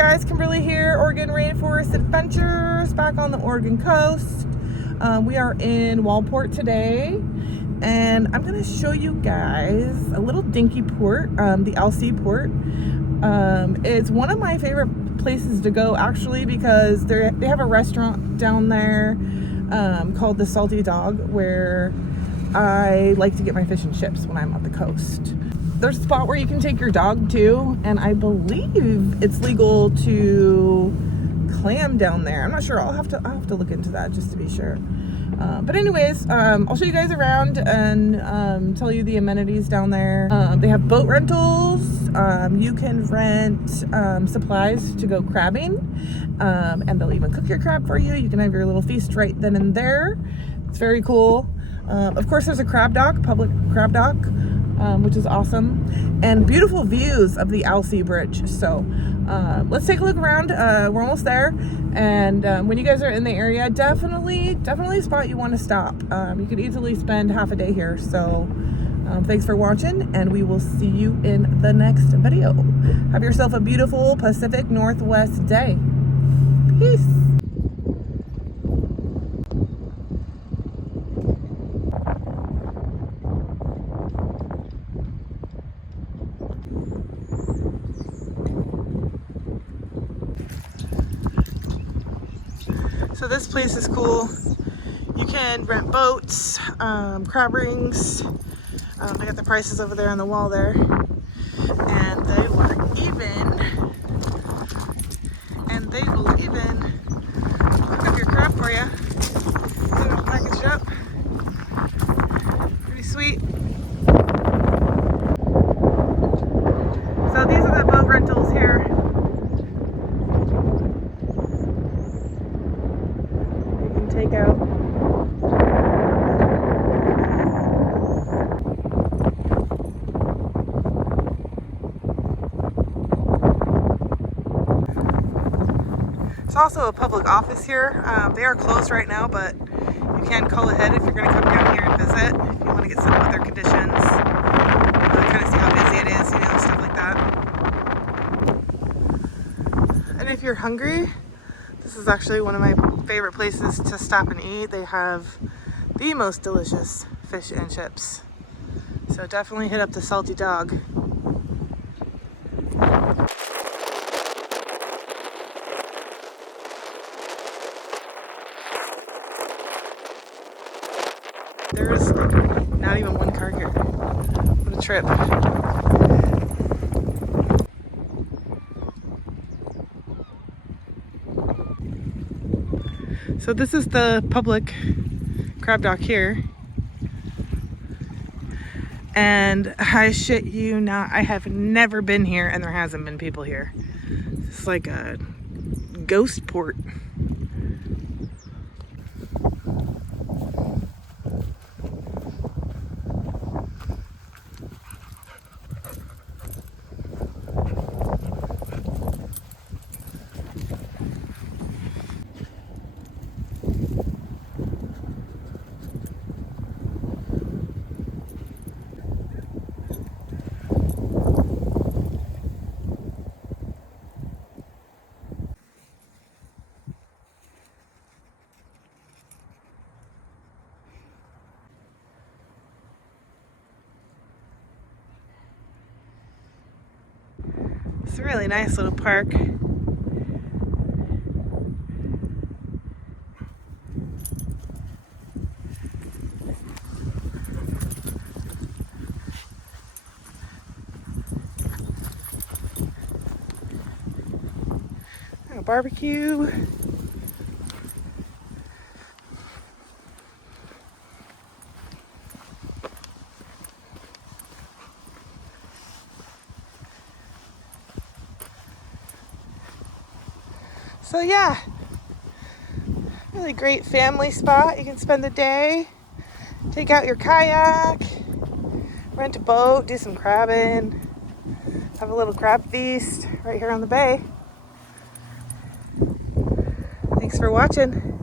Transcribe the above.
guys, Kimberly here, Oregon Rainforest Adventures, back on the Oregon coast. We are in Waldport today, and I'm going to show you guys a little dinky port, the Alsea port. It's one of my favorite places to go, actually, because they have a restaurant down there called the Salty Dog, where I like to get my fish and chips when I'm on the coast. There's a spot where you can take your dog too, and I believe it's legal to clam down there. I'm not sure. I'll have to look into that just to be sure. But anyways, I'll show you guys around and tell you the amenities down there. They have boat rentals. You can rent supplies to go crabbing, and they'll even cook your crab for you. You can have your little feast right then and there. It's very cool. Of course, there's a crab dock, public crab dock, which is awesome, and beautiful views of the Alsea Bridge. So let's take a look around. We're almost there, and when you guys are in the area, definitely a spot you want to stop. You could easily spend half a day here. So thanks for watching, and we will see you in the next video. Have yourself a beautiful Pacific Northwest day. Peace. So this place is cool. You can rent boats, crab rings. They got the prices over there on the wall there. And they will even cook up your crab for you. They will package it up. Pretty sweet. So these are the boat rentals here. Take out. There's also a public office here. They are closed right now, but you can call ahead if you're going to come down here and visit, if you want to get some weather conditions, kind of see how busy it is, you know, stuff like that. And if you're hungry, this is actually one of my favorite places to stop and eat. They have the most delicious fish and chips. So definitely hit up the Salty Dog. There's not even one car here. What a trip. So this is the public crab dock here, and I shit you not, I have never been here and there hasn't been people here. It's like a ghost port. It's a really nice little park. A barbecue. So yeah, really great family spot. You can spend the day, take out your kayak, rent a boat, do some crabbing, have a little crab feast right here on the bay. Thanks for watching.